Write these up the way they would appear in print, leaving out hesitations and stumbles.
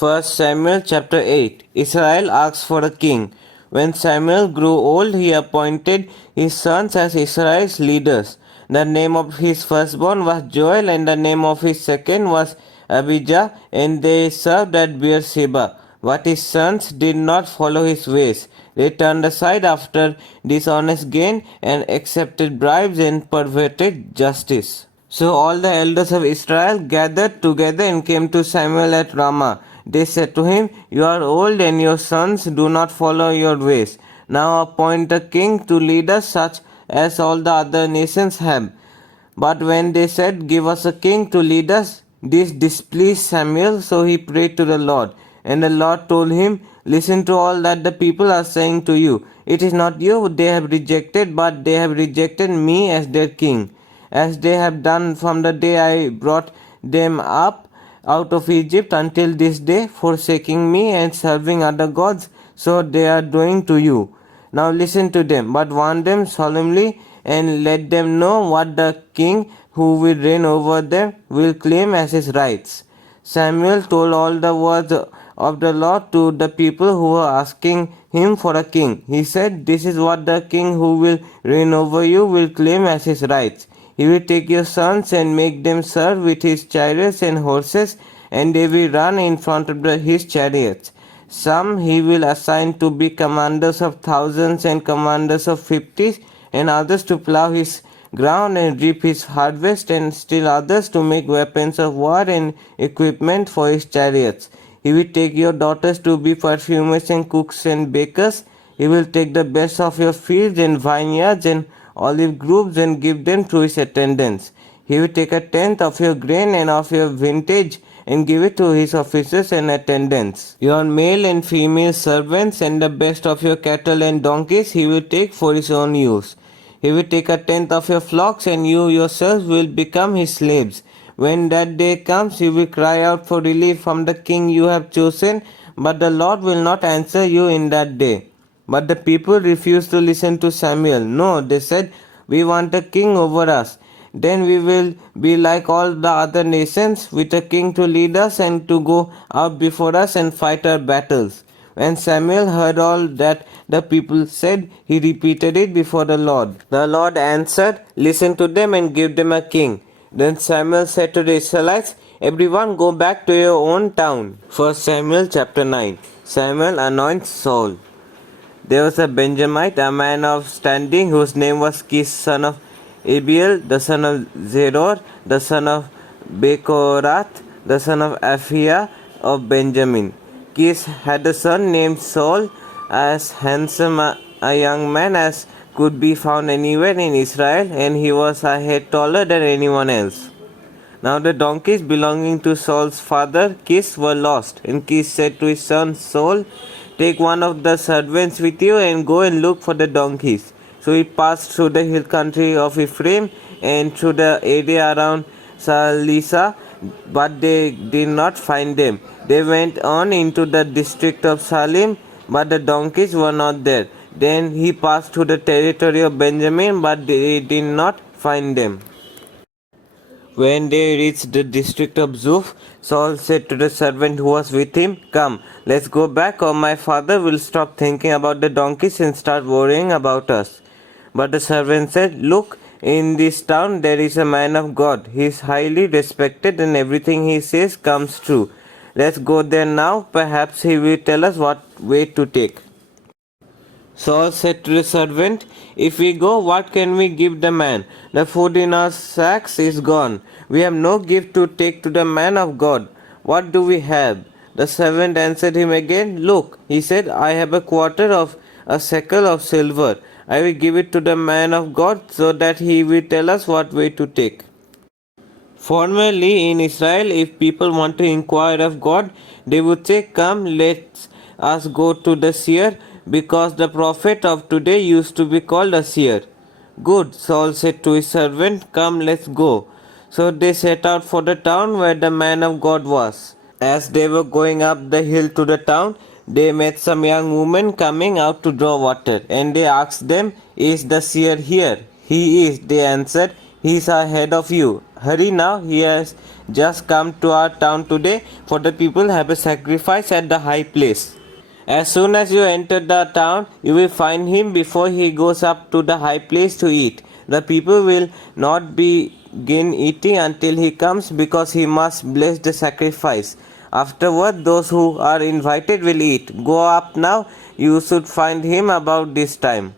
1 Samuel chapter 8. Israel asks for a king. When Samuel grew old, he appointed his sons as Israel's leaders. The name of his firstborn was Joel, and the name of his second was Abijah, and they served at Beersheba. But his sons did not follow his ways. They turned aside after dishonest gain and accepted bribes and perverted justice. So all the elders of Israel gathered together and came to Samuel at Ramah. They said to him, "You are old, and your sons do not follow your ways. Now appoint a king to lead us, such as all the other nations have." But when they said, "Give us a king to lead us," this displeased Samuel, so he prayed to the Lord. And the Lord told him, "Listen to all that the people are saying to you. It is not you they have rejected, but they have rejected me as their king, as they have done from the day I brought them up out of Egypt until this day, forsaking me and serving other gods, so they are doing to you. Now listen to them, but warn them solemnly, and let them know what the king who will reign over them will claim as his rights." Samuel told all the words of the Lord to the people who were asking him for a king. He said, "This is what the king who will reign over you will claim as his rights. He will take your sons and make them serve with his chariots and horses, and they will run in front of his chariots. Some he will assign to be commanders of thousands and commanders of fifties, and others to plow his ground and reap his harvest, and still others to make weapons of war and equipment for his chariots. He will take your daughters to be perfumers and cooks and bakers. He will take the best of your fields and vineyards and olive groves and give them to his attendants. He will take a tenth of your grain and of your vintage and give it to his officers and attendants. Your male and female servants and the best of your cattle and donkeys he will take for his own use. He will take a tenth of your flocks, and you yourselves will become his slaves. When that day comes, you will cry out for relief from the king you have chosen, but the Lord will not answer you in that day." But the people refused to listen to Samuel. "No," they said, "we want a king over us. Then we will be like all the other nations, with a king to lead us and to go out before us and fight our battles." When Samuel heard all that the people said, he repeated it before the Lord. The Lord answered, "Listen to them and give them a king." Then Samuel said to the Israelites, "Everyone go back to your own town." 1 Samuel chapter 9. Samuel anoints Saul. There was a Benjamite, a man of standing, whose name was Kish, son of Abiel, the son of Zeror, the son of Bechorath, the son of Aphiah of Benjamin. Kish had a son named Saul, as handsome a young man as could be found anywhere in Israel, and he was a head taller than anyone else. Now the donkeys belonging to Saul's father Kish were lost, and Kish said to his son Saul, "Take one of the servants with you and go and look for the donkeys." So he passed through the hill country of Ephraim and through the area around Salisa, but they did not find them. They went on into the district of Salim, but the donkeys were not there. Then he passed through the territory of Benjamin, but they did not find them. When they reached the district of Zuph, Saul said to the servant who was with him, "Come, let's go back, or my father will stop thinking about the donkeys and start worrying about us." But the servant said, "Look, in this town there is a man of God. He is highly respected, and everything he says comes true. Let's go there now. Perhaps he will tell us what way to take." Saul said to the servant, "If we go, what can we give the man? The food in our sacks is gone. We have no gift to take to the man of God. What do we have?" The servant answered him again, "Look," he said, "I have a quarter of a shekel of silver. I will give it to the man of God, so that he will tell us what way to take." Formerly in Israel, if people want to inquire of God, they would say, "Come, let us go to the seer," because the prophet of today used to be called a seer. "Good," Saul said to his servant, "come, let's go." So they set out for the town where the man of God was. As they were going up the hill to the town, they met some young women coming out to draw water, and they asked them, "Is the seer here?" "He is," they answered. "He is ahead of you." Hurry now, he has just come to our town today, for the people have a sacrifice at the high place. As soon as you enter the town, you will find him before he goes up to the high place to eat. The people will not begin eating until he comes, because he must bless the sacrifice. Afterward, those who are invited will eat. Go up now, you should find him about this time.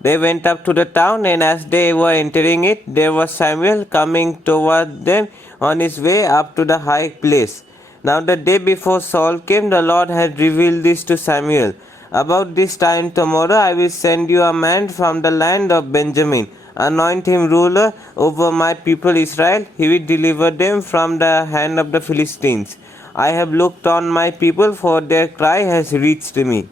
They went up to the town, and as they were entering it, there was Samuel coming toward them on his way up to the high place. Now the day before Saul came, the Lord had revealed this to Samuel. About this time tomorrow I will send you a man from the land of Benjamin. Anoint him ruler over my people Israel. He will deliver them from the hand of the Philistines. I have looked on my people, for their cry has reached me.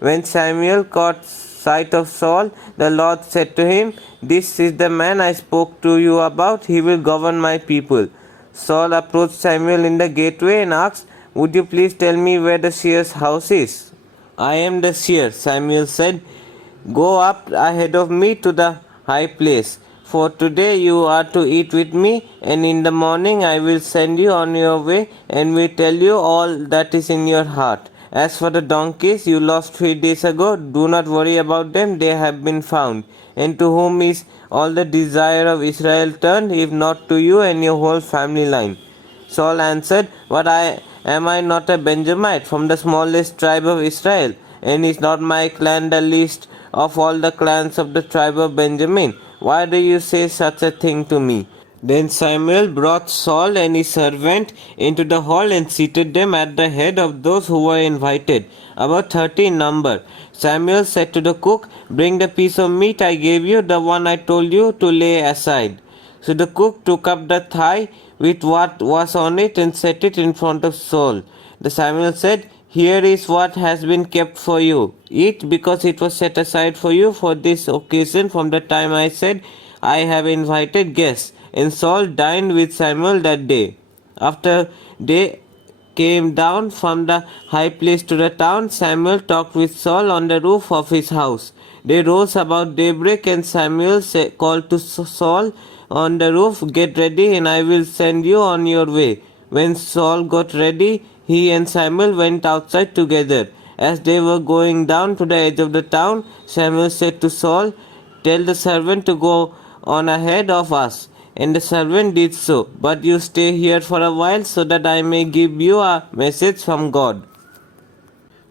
When Samuel caught sight of Saul, the Lord said to him, This is the man I spoke to you about. He will govern my people. Saul approached Samuel in the gateway and asked, Would you please tell me where the seer's house is? I am the seer, Samuel said. Go up ahead of me to the high place. For today you are to eat with me, and in the morning I will send you on your way and will tell you all that is in your heart. As for the donkeys you lost 3 days ago, do not worry about them, they have been found. And to whom is all the desire of Israel turned, if not to you and your whole family line? Saul answered, Am I not a Benjamite from the smallest tribe of Israel? And is not my clan the least of all the clans of the tribe of Benjamin? Why do you say such a thing to me? Then Samuel brought Saul and his servant into the hall and seated them at the head of those who were invited, about 30 in number. Samuel said to the cook, Bring the piece of meat I gave you, the one I told you to lay aside. So the cook took up the thigh with what was on it and set it in front of Saul. The Samuel said, Here is what has been kept for you. Eat, because it was set aside for you for this occasion from the time I said, I have invited guests. And Saul dined with Samuel that day. After they came down from the high place to the town, Samuel talked with Saul on the roof of his house. They rose about daybreak, and Samuel called to Saul on the roof, Get ready, and I will send you on your way. When Saul got ready, he and Samuel went outside together. As they were going down to the edge of the town, Samuel said to Saul, Tell the servant to go on ahead of us. And the servant did so. But you stay here for a while, so that I may give you a message from God.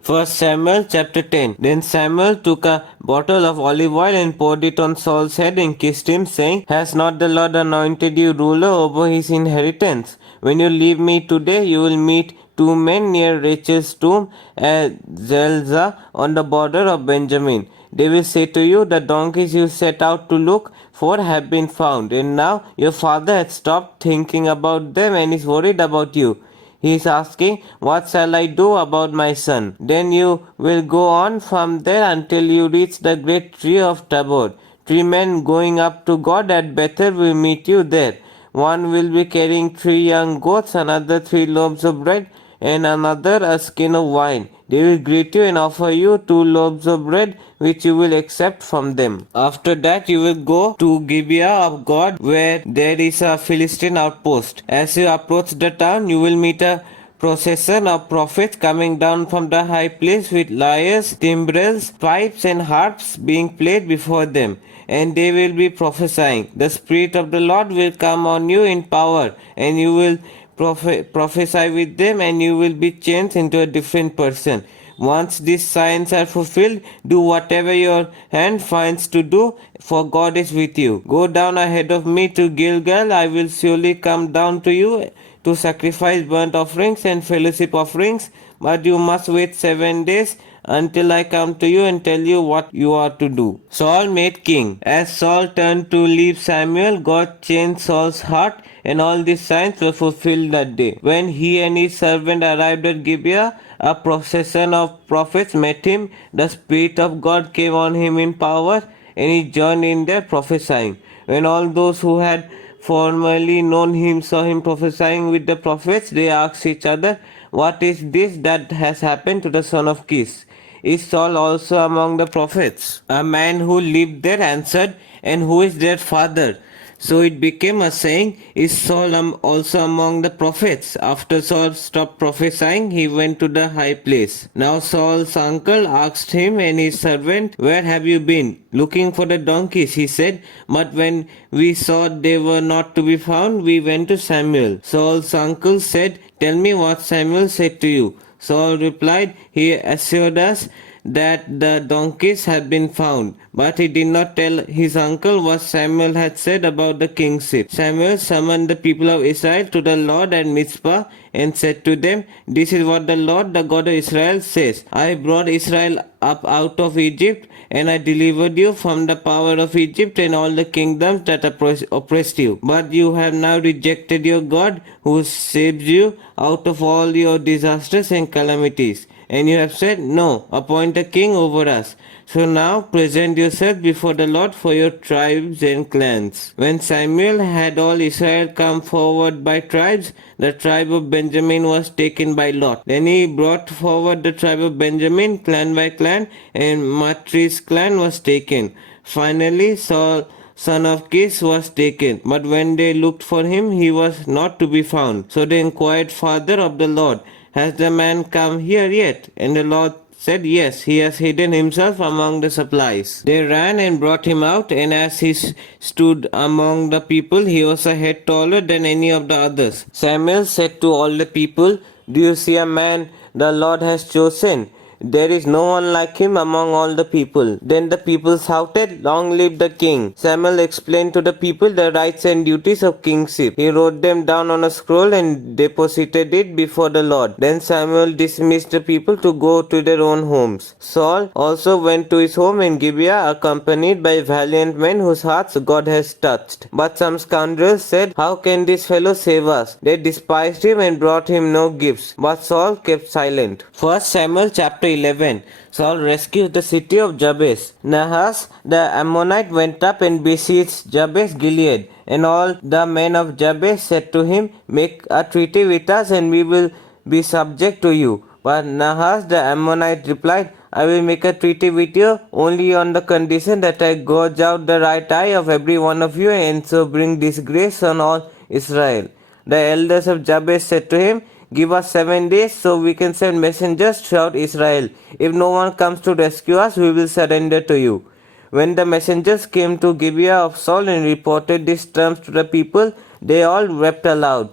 1 Samuel chapter 10. Then Samuel took a bottle of olive oil and poured it on Saul's head and kissed him, saying, Has not the Lord anointed you ruler over his inheritance? When you leave me today, you will meet 2 men near Rachel's tomb at Zelzah on the border of Benjamin. They will say to you, The donkeys you set out to look for have been found, and now your father has stopped thinking about them and is worried about you. He is asking, What shall I do about my son? Then you will go on from there until you reach the great tree of Tabor. 3 men going up to God at Bethel will meet you there. One will be carrying 3 young goats, another 3 loaves of bread, and another a skin of wine. They will greet you and offer you 2 loaves of bread, which you will accept from them. After that you will go to Gibeah of God, where there is a Philistine outpost. As you approach the town, you will meet a procession of prophets coming down from the high place with lyres, timbrels, pipes, and harps being played before them. And they will be prophesying. The Spirit of the Lord will come on you in power, and you will prophesy with them, and you will be changed into a different person. Once these signs are fulfilled, do whatever your hand finds to do, for God is with you. Go down ahead of me to Gilgal. I will surely come down to you to sacrifice burnt offerings and fellowship offerings, but you must wait 7 days until I come to you and tell you what you are to do. Saul made king. As Saul turned to leave Samuel, God changed Saul's heart, and all these signs were fulfilled that day. When he and his servant arrived at Gibeah, a procession of prophets met him. The Spirit of God came on him in power, and he joined in their prophesying. When all those who had formerly known him saw him prophesying with the prophets, they asked each other, What is this that has happened to the son of Kish? Is Saul also among the prophets? A man who lived there answered, And who is their father? So it became a saying, is Saul also among the prophets? After Saul stopped prophesying, he went to the high place. Now Saul's uncle asked him and his servant, where have you been? Looking for the donkeys, he said. But when we saw they were not to be found, we went to Samuel. Saul's uncle said, tell me what Samuel said to you. Saul replied, he assured us that the donkeys had been found, but he did not tell his uncle what Samuel had said about the kingship. Samuel summoned the people of Israel to the Lord at Mizpah and said to them, this is what the Lord, the God of Israel, says. I brought Israel up out of Egypt, and I delivered you from the power of Egypt and all the kingdoms that oppressed you. But you have now rejected your God, who saves you out of all your disasters and calamities. And you have said, no, appoint a king over us. So now present yourself before the Lord for your tribes and clans. When Samuel had all Israel come forward by tribes, the tribe of Benjamin was taken by lot. Then he brought forward the tribe of Benjamin, clan by clan, and Matri's clan was taken. Finally, Saul, son of Kish, was taken. But when they looked for him, he was not to be found. So they inquired farther of the Lord, has the man come here yet? And the Lord said, yes, he has hidden himself among the supplies. They ran and brought him out, and as he stood among the people, he was a head taller than any of the others. Samuel said to all the people, do you see a man the Lord has chosen? There is no one like him among all the people. Then the people shouted, long live the king. Samuel explained to the people the rights and duties of kingship. He wrote them down on a scroll and deposited it before the Lord. Then Samuel dismissed the people to go to their own homes. Saul also went to his home in Gibeah, accompanied by valiant men whose hearts God has touched. But some scoundrels said, how can this fellow save us? They despised him and brought him no gifts. But Saul kept silent. 1 Samuel chapter 11. Saul rescues the city of Jabez. Nahas the Ammonite went up and besieged Jabez Gilead. And all the men of Jabez said to him, make a treaty with us and we will be subject to you. But Nahas the Ammonite replied, I will make a treaty with you only on the condition that I gouge out the right eye of every one of you and so bring disgrace on all Israel. The elders of Jabez said to him, give us 7 days so we can send messengers throughout Israel. If no one comes to rescue us, we will surrender to you. When the messengers came to Gibeah of Saul and reported these terms to the people, they all wept aloud.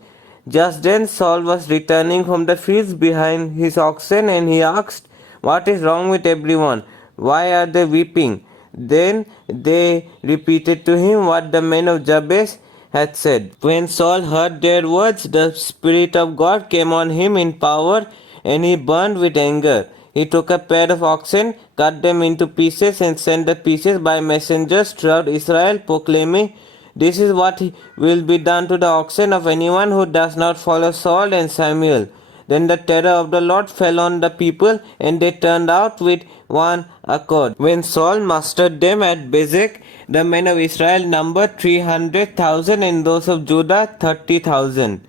Just then Saul was returning from the fields behind his oxen, and he asked, what is wrong with everyone? Why are they weeping? Then they repeated to him what the men of Jabez had said. When Saul heard their words, the Spirit of God came on him in power, and he burned with anger. He took a pair of oxen, cut them into pieces, and sent the pieces by messengers throughout Israel, proclaiming, this is what will be done to the oxen of anyone who does not follow Saul and Samuel. Then the terror of the Lord fell on the people, and they turned out with one accord. When Saul mustered them at Bezek, the men of Israel numbered 300,000 and those of Judah 30,000.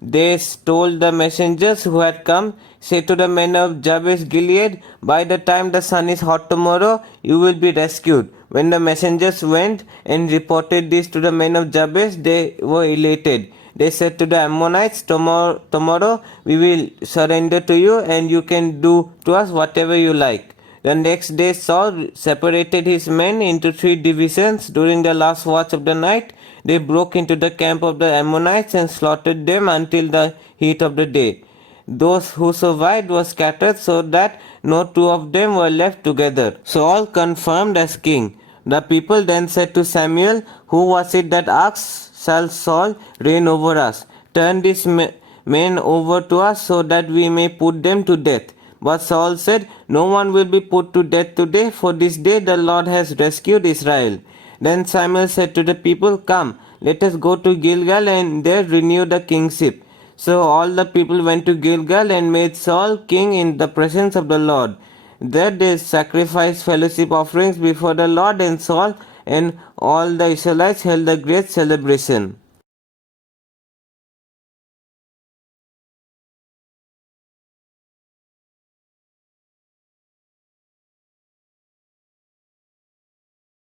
They told the messengers who had come, say to the men of Jabez Gilead, by the time the sun is hot tomorrow, you will be rescued. When the messengers went and reported this to the men of Jabez, they were elated. They said to the Ammonites, tomorrow we will surrender to you and you can do to us whatever you like. The next day Saul separated his men into 3 divisions. During the last watch of the night, they broke into the camp of the Ammonites and slaughtered them until the heat of the day. Those who survived were scattered so that no 2 of them were left together. Saul confirmed as king. The people then said to Samuel, who was it that asked, shall Saul reign over us? Turn these men over to us so that we may put them to death. But Saul said, no one will be put to death today, for this day the Lord has rescued Israel. Then Samuel said to the people, come, let us go to Gilgal and there renew the kingship. So all the people went to Gilgal and made Saul king in the presence of the Lord. There they sacrificed fellowship offerings before the Lord, and Saul and all the Israelites held a great celebration.